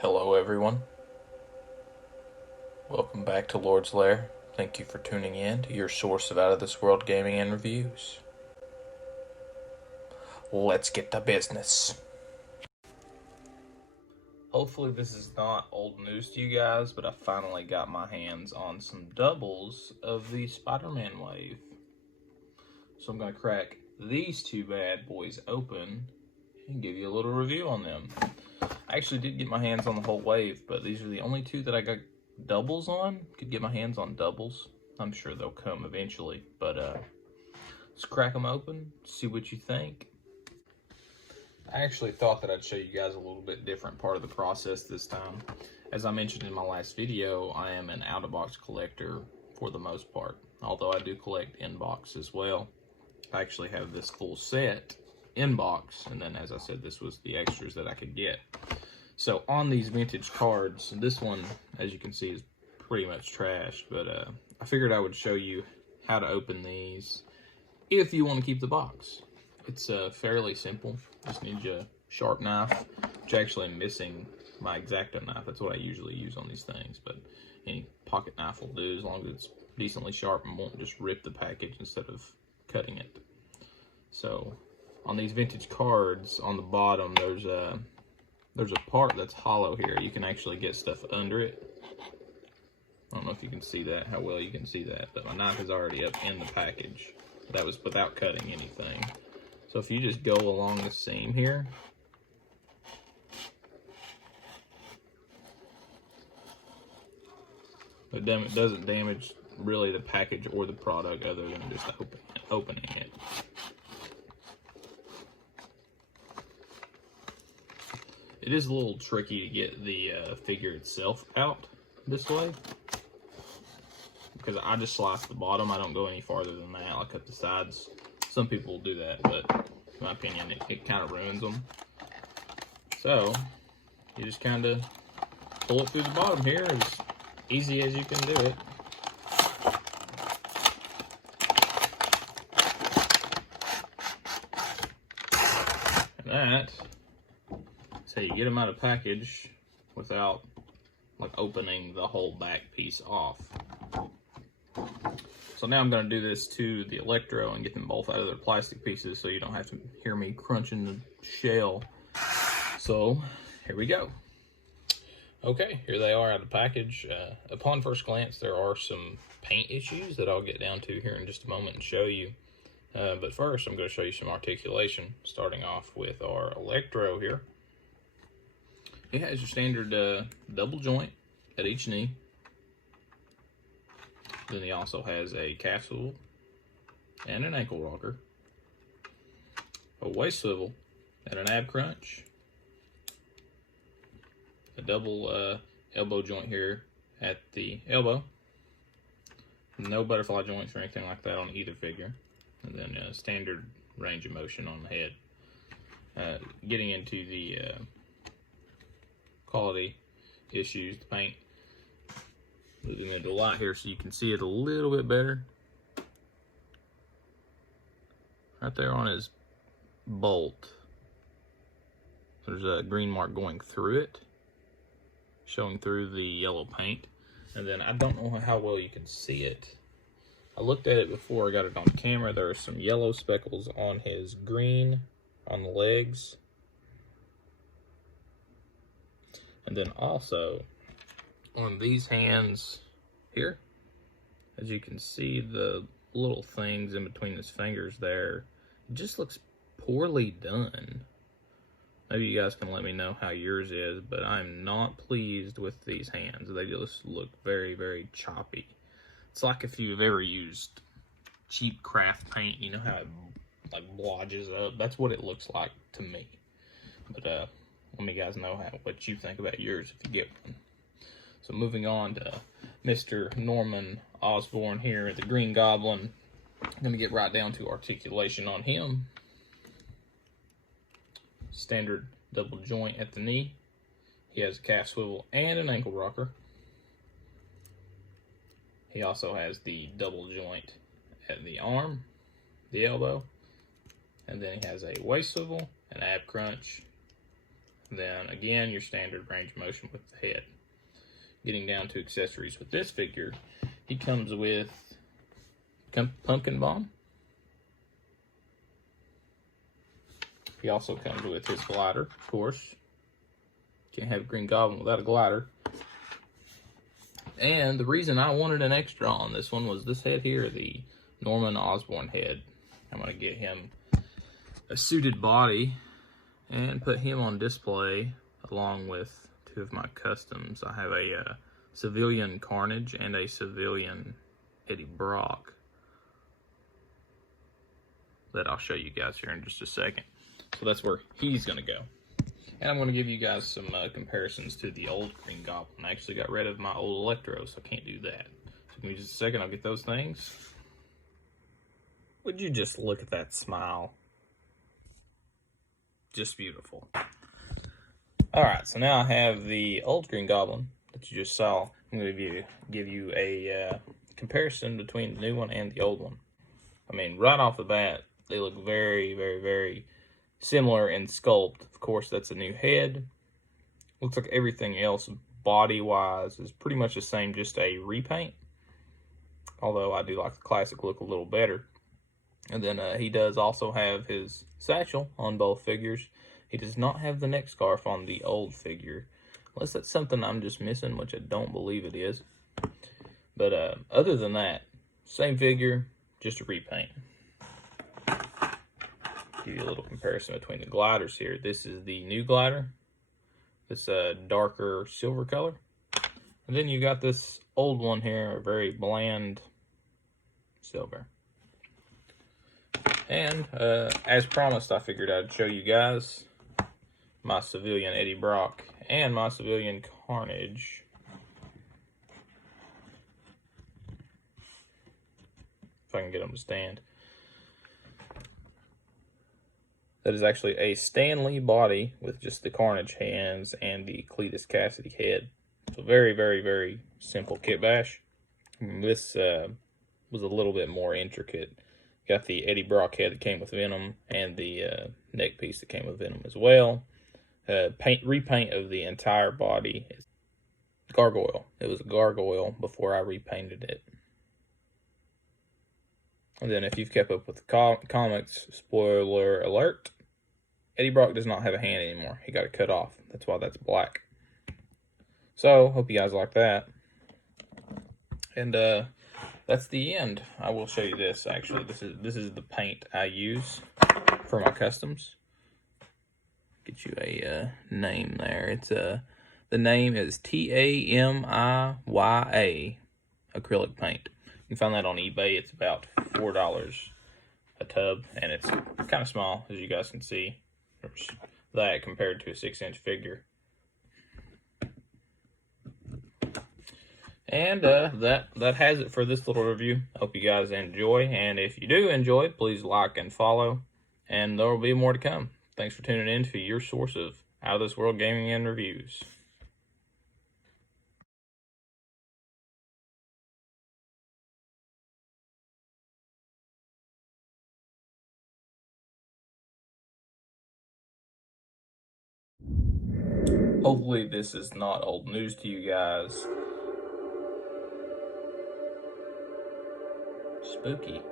Hello everyone. Welcome back to Lord's Lair. Thank you for tuning in to your source of out-of-this-world gaming and reviews. Let's get to business. Hopefully this is not old news to you guys, but I finally got my hands on some doubles of the Spider-Man wave. So I'm going to crack these two bad boys open and give you a little review on them. I actually did get my hands on the whole wave, but these are the only two that I got doubles on. Could get my hands on doubles. I'm sure they'll come eventually, but let's crack them open, see what you think. I actually thought that I'd show you guys a little bit different part of the process this time. As I mentioned in my last video, I am an out-of-box collector for the most part, although I do collect in-box as well. I actually have this full set in box, and then as I said, this was the extras that I could get. So on these vintage cards, this one, as you can see, is pretty much trashed, but I figured I would show you how to open these if you want to keep the box. It's fairly simple. Just need your sharp knife, which actually I'm missing my X-Acto knife. That's what I usually use on these things, but any pocket knife will do as long as it's decently sharp and won't just rip the package instead of cutting it. So on these vintage cards, on the bottom, there's a part that's hollow here. You can actually get stuff under it. I don't know if you can see that, how well you can see that, but my knife is already up in the package. That was without cutting anything. So if you just go along the seam here, it doesn't damage really the package or the product other than just opening it. It is a little tricky to get the figure itself out this way, because I just slice the bottom. I don't go any farther than that. I'll cut the sides. Some people will do that, but in my opinion, it kind of ruins them. So you just kind of pull it through the bottom here as easy as you can do it. And that's how you get them out of package without like opening the whole back piece off. So now I'm going to do this to the Electro and get them both out of their plastic pieces so you don't have to hear me crunching the shell. So here we go. Okay, here they are out of package. Upon first glance, there are some paint issues that I'll get down to here in just a moment and show you. But first, I'm going to show you some articulation, starting off with our Electro here. It has your standard double joint at each knee. Then he also has a calf swivel and an ankle rocker, a waist swivel and an ab crunch, a double elbow joint here at the elbow, no butterfly joints or anything like that on either figure, and then a standard range of motion on the head. Getting into the quality issues, the paint. Moving into the light here so you can see it a little bit better. Right there on his bolt, there's a green mark going through it, showing through the yellow paint. And then I don't know how well you can see it. I looked at it before I got it on camera. There are some yellow speckles on his green on the legs. And then also on these hands here, as you can see the little things in between his fingers there, it just looks poorly done. Maybe you guys can let me know how yours is, but I'm not pleased with these hands. They just look very, very choppy. It's like if you've ever used cheap craft paint, you know how it like blodges up. That's what it looks like to me. But let me guys know what you think about yours if you get one. So moving on to Mr. Norman Osborn here, the Green Goblin. I'm going to get right down to articulation on him. Standard double joint at the knee. He has a calf swivel and an ankle rocker. He also has the double joint at the arm, the elbow, and then he has a waist swivel, an ab crunch, Then again, your standard range of motion with the head. Getting down to accessories with this figure, he comes with pumpkin bomb. He also comes with his glider, of course. Can't have Green Goblin without a glider. And the reason I wanted an extra on this one was this head here, the Norman Osborn head. I'm going to get him a suited body and put him on display along with two of my customs. I have a civilian Carnage and a civilian Eddie Brock that I'll show you guys here in just a second. So that's where he's going to go. And I'm going to give you guys some comparisons to the old Green Goblin. I actually got rid of my old Electro, so I can't do that. So give me just a second, I'll get those things. Would you just look at that smile? Just beautiful. Alright, so now I have the old Green Goblin that you just saw. I'm going to give you a comparison between the new one and the old one. I mean, right off the bat, they look very, very, very similar in sculpt. Of course, that's a new head. Looks like everything else, body-wise, is pretty much the same, just a repaint. Although I do like the classic look a little better. And then he does also have his satchel on both figures. He does not have the neck scarf on the old figure. Unless that's something I'm just missing, which I don't believe it is. But other than that, same figure, just a repaint. Give you a little comparison between the gliders here. This is the new glider. It's a darker silver color. And then you got this old one here, a very bland silver. And as promised, I figured I'd show you guys my civilian Eddie Brock and my civilian Carnage. If I can get them to stand. That is actually a Stanley body with just the Carnage hands and the Cletus Cassidy head. So very, very, very simple kit bash. This was a little bit more intricate. Got the Eddie Brock head that came with Venom and the neck piece that came with Venom as well. Repaint of the entire body. Gargoyle. It was a gargoyle before I repainted it. And then if you've kept up with the comics, spoiler alert, Eddie Brock does not have a hand anymore. He got it cut off. That's why that's black. So, hope you guys like that. And that's the end. I will show you this, actually. This is the paint I use for my customs. Get you a name there. It's the name is TAMIYA acrylic paint. You can find that on eBay. It's about $4 a tub, and it's kind of small, as you guys can see. There's that compared to a 6-inch figure. And that has it for this little review. Hope you guys enjoy, and if you do enjoy, please like and follow, and there will be more to come. Thanks for tuning in to your source of Out of This World Gaming and Reviews. Hopefully this is not old news to you guys. Spooky.